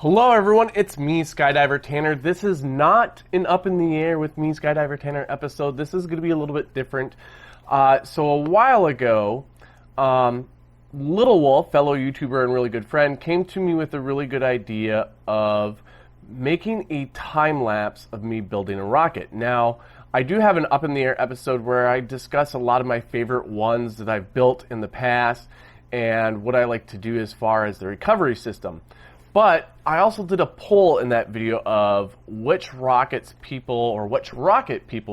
Hello everyone, it's me, Skydiver Tanner. This is not an Up in the Air with me, Skydiver Tanner episode. This is going to be a little bit different. So a while ago, Little Wolf, fellow YouTuber and really good friend, came to me with a really good idea of making a time lapse of me building a rocket. Now, I do have an Up in the Air episode where I discuss a lot of my favorite ones that I've built in the past and what I like to do as far as the recovery system. But I also did a poll in that video of which rocket people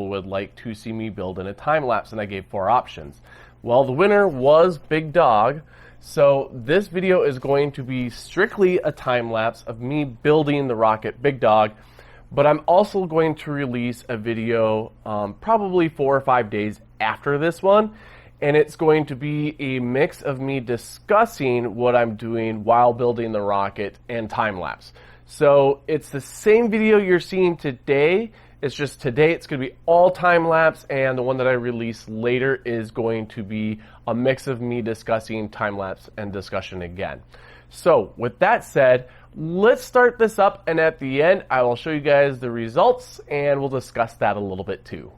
would like to see me build in a time lapse, and I gave 4 options. Well, the winner was Big Dog. So this video is going to be strictly a time lapse of me building the rocket Big Dog, but I'm also going to release a video probably 4 or 5 days after this one. And it's going to be a mix of me discussing what I'm doing while building the rocket and time lapse. So it's the same video you're seeing today. It's just today it's going to be all time lapse, and the one that I release later is going to be a mix of me discussing time lapse and discussion again. So with that said, let's start this up, and at the end I will show you guys the results and we'll discuss that a little bit too.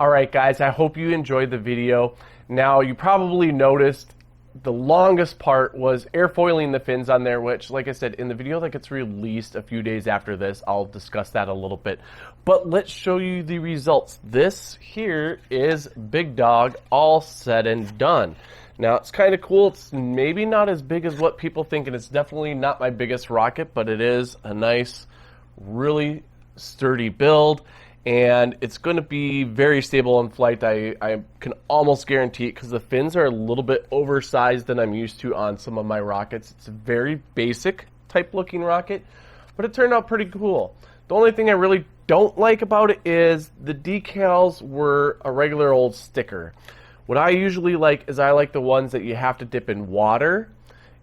Alright guys, I hope you enjoyed the video. Now you probably noticed the longest part was airfoiling the fins on there, which, like I said, in the video that gets released a few days after this, I'll discuss that a little bit. But let's show you the results. This here is Big Dog all said and done. Now it's kind of cool. It's maybe not as big as what people think, and it's definitely not my biggest rocket, but it is a nice, really sturdy build. and it's going to be very stable in flight. I can almost guarantee it because the fins are a little bit oversized than I'm used to on some of my rockets. It's a very basic type looking rocket, but it turned out pretty cool. The only thing I really don't like about it is the decals were a regular old sticker. What I usually like is I like the ones that you have to dip in water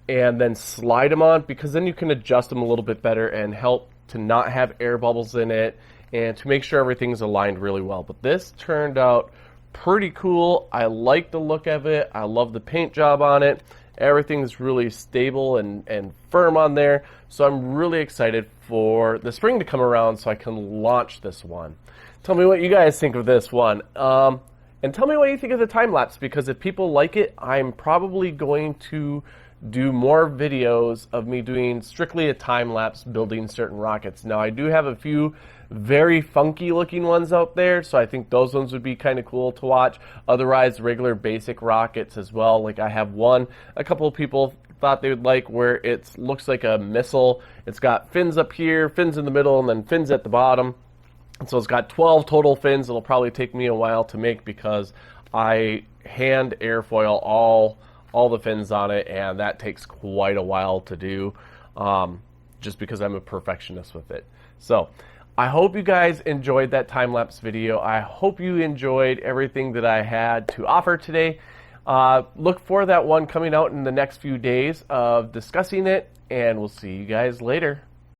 and then slide them on, because then you can adjust them a little bit better and help to not have air bubbles in it and to make sure everything's aligned really well. But this turned out pretty cool. I like the look of it. I love the paint job on it. Everything's really stable and firm on there. So I'm really excited for the spring to come around so I can launch this one. Tell me what you guys think of this one. And tell me what you think of the time lapse, because if people like it, I'm probably going to do more videos of me doing strictly a time lapse building certain rockets. Now I do have a few very funky looking ones out there, so I think those ones would be kind of cool to watch. Otherwise, regular basic rockets as well. Like I have one a couple of people thought they would like, where it looks like a missile. It's got fins up here, fins in the middle, and then fins at the bottom. And so it's got 12 total fins. It'll probably take me a while to make because I hand airfoil all the fins on it, and that takes quite a while to do, just because I'm a perfectionist with it. So I hope you guys enjoyed that time-lapse video. I hope you enjoyed everything that I had to offer today. Look for that one coming out in the next few days of discussing it, and we'll see you guys later.